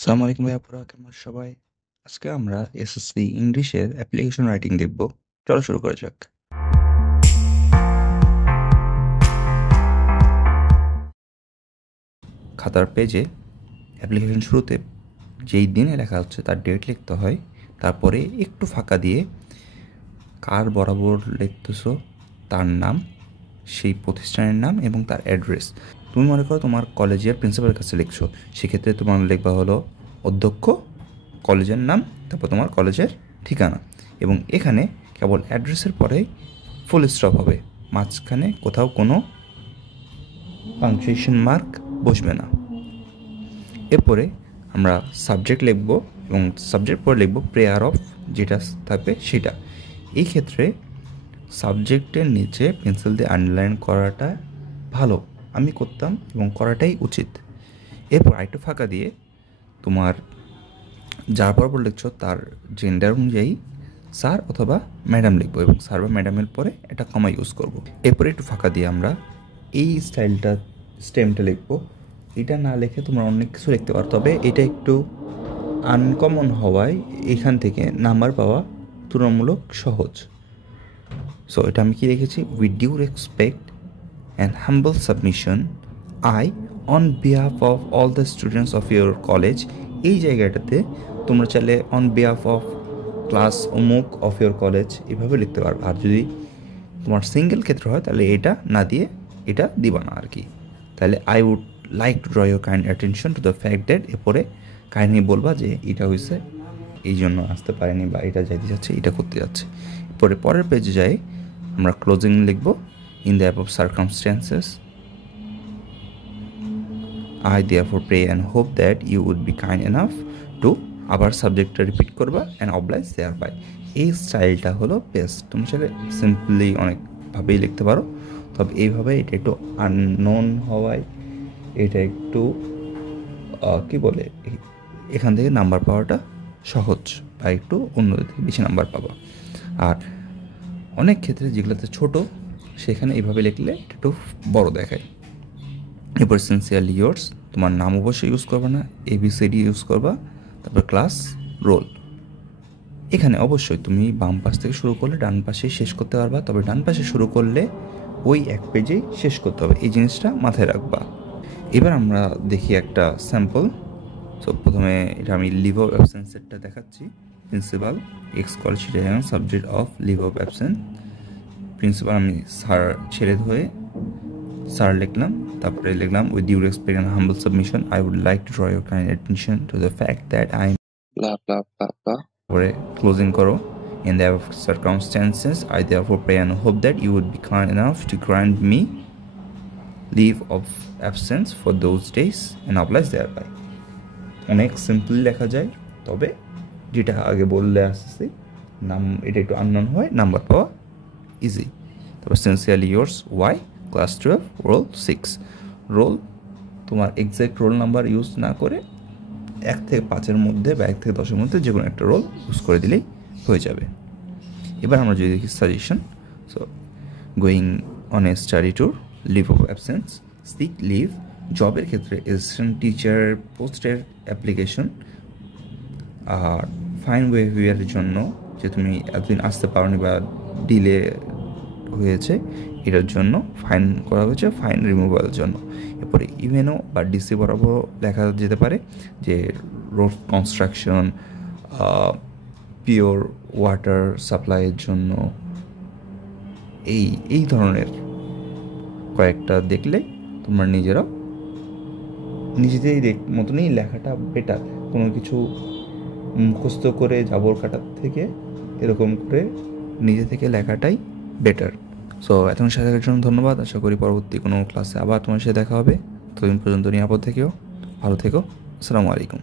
আসসালামু আলাইকুম ভাইয়া, পুরা কেমন সবাই? আজকে আমরা এসএসসি ইংলিশের অ্যাপ্লিকেশন রাইটিং দেখব। চলো শুরু করা যাক। খাতার পেজে অ্যাপ্লিকেশন শুরুতে যেই দিনে লেখা হচ্ছে তার ডেট লিখতে হয়। তারপরে একটু ফাঁকা দিয়ে কার বরাবর লিখতেছো তার নাম, সেই প্রতিষ্ঠানের নাম এবং তার অ্যাড্রেস। তুমি মনে করো তোমার কলেজের প্রিন্সিপালের কাছে লিখছো, সেক্ষেত্রে তোমার লিখবা হলো অধ্যক্ষ, কলেজের নাম, তারপর তোমার কলেজের ঠিকানা। এবং এখানে কেবল অ্যাড্রেসের পরেই ফুল স্টপ হবে, মাঝখানে কোথাও কোনো পাংচুয়েশন মার্ক বসবে না। এরপরে আমরা সাবজেক্ট লিখব এবং সাবজেক্ট পরে লিখব প্রেয়ার অফ, যেটা থাকবে সেটা। এই ক্ষেত্রে সাবজেক্টের নিচে পেন্সিল দিয়ে আন্ডারলাইন করাটা ভালো, আমি করতাম এবং করাটাই উচিত। এরপর আরেকটু ফাঁকা দিয়ে তোমার যার বরাবর লিখছো তার জেন্ডার অনুযায়ী স্যার অথবা ম্যাডাম লিখবো এবং স্যার বা ম্যাডামের পরে একটা কমা ইউজ করব। এরপরে একটু ফাঁকা দিয়ে আমরা এই স্টেমটা লিখবো। এটা না লিখে তোমরা অনেক কিছু লিখতে পারো, তবে এটা একটু আনকমন হওয়ায় এখান থেকে নাম্বার পাওয়া তুলনামূলক সহজ। সো এটা আমি কি রেখেছি, with due respect and humble submission, I on behalf of all the students of your college. এই জায়গাটাতে তোমরা চাইলে অন বিহাফ অফ ক্লাস অমুক অফ ইউর কলেজ এভাবে লিখতে পারবে। আর যদি তোমার সিঙ্গেল ক্ষেত্র হয় তাহলে এটা না দিয়ে এটা দিবা না আর কি। তাহলে I would like to draw your kind attention to the fact that, এরপরে কাহিনী বলবা যে এটা হয়েছে এই জন্য আসতে পারেনি বা এটা যাইতে যাচ্ছে, এটা করতে যাচ্ছে। এরপরে পরের পেজে যাই আমরা ক্লোজিং লিখব, in the above circumstances I therefore pray and hope that you would be kind enough to, আবার সাবজেক্টটা রিপিট করবা অ্যান্ড অবলাইজ দেয়ার বাই। এই স্টাইলটা হলো বেস্ট। তুমি চাইলে সিম্পলি অনেকভাবেই লিখতে পারো, তবে এইভাবে এটা একটু আননোন হওয়ায় এটা একটু কি বলে, এখান থেকে নাম্বার পাওয়াটা সহজ বা একটু অন্যদের থেকে বেশি নাম্বার পাবা। আর অনেক ক্ষেত্রে যেগুলোতে ছোট সেখানে এইভাবে লিখলে একটু বড় দেখায়। এরপর সিনসিয়ারলি ইয়োর্স, তোমার নাম অবশ্যই ইউজ করবে না, ABCD ইউজ করবা, তারপর ক্লাস, রোল। এখানে অবশ্যই তুমি বাম পাশ থেকে শুরু করলে ডান পাশেই শেষ করতে পারবা, তবে ডান পাশে শুরু করলে ওই এক পেজেই শেষ করতে হবে, এই জিনিসটা মাথায় রাখবা। এবার আমরা দেখি একটা স্যাম্পল। সো প্রথমে এটা আমি লিভ অফ অ্যাবসেন্সেরটা দেখাচ্ছি। Principal X college subject of leave of absence, principal আমি স্যার ছেড়ে হয়ে স্যার লিখলাম, তারপরে লিখলাম with due respect and humble submission I would like to draw your kind attention to the fact that I blah blah blah blah, পরে closing করো, in the above circumstances I therefore pray and hope that you would be kind enough to grant me leave of absence for those days and oblige thereby। অনেক simply লেখা যায়, তবে যেটা আগে বললে আসছি নাম এটা একটু আননোন হয়, নাম্বার পাওয়া ইজি। তারপর sincerely yours Y, class 12, roll 6। Roll তোমার এক্স্যাক্ট রোল নাম্বার ইউজ না করে 1 থেকে 5-এর মধ্যে বা 1 থেকে 10-এর মধ্যে যে কোনো একটা রোল ইউজ করে দিলেই হয়ে যাবে। এবার আমরা যদি দেখি suggestion, so going on a study tour, leave of absence, sick leave, জবের ক্ষেত্রে অ্যাসিস্ট্যান্ট টিচার পোস্টের অ্যাপ্লিকেশন। আর ফাইন বিহেভিয়ারের জন্য যে তুমি এতদিন আসতে পারোনি বা ডিলে হয়েছে, এটার জন্য ফাইন করা হয়েছে, ফাইন রিমুভালের জন্য। এরপরে ইভেনও বা ডিসি বরাবর লেখা যেতে পারে যে রোড কনস্ট্রাকশন, পিওর ওয়াটার সাপ্লাইয়ের জন্য, এই ধরনের কয়েকটা দেখলে তোমরা নিজেদের মতনই লেখাটা বেটার। কোনো কিছু মুখস্থ করে জাবর কাটার থেকে এরকম করে নিজে থেকে লেখাটাই বেটার। সো এতক্ষণ সাথে থাকার জন্য ধন্যবাদ। আশা করি পরবর্তী কোনো ক্লাসে আবার তোমার সাথে দেখা হবে। ততদিন পর্যন্ত নিরাপদ থেকেও, ভালো থেকো। আসসালামু আলাইকুম।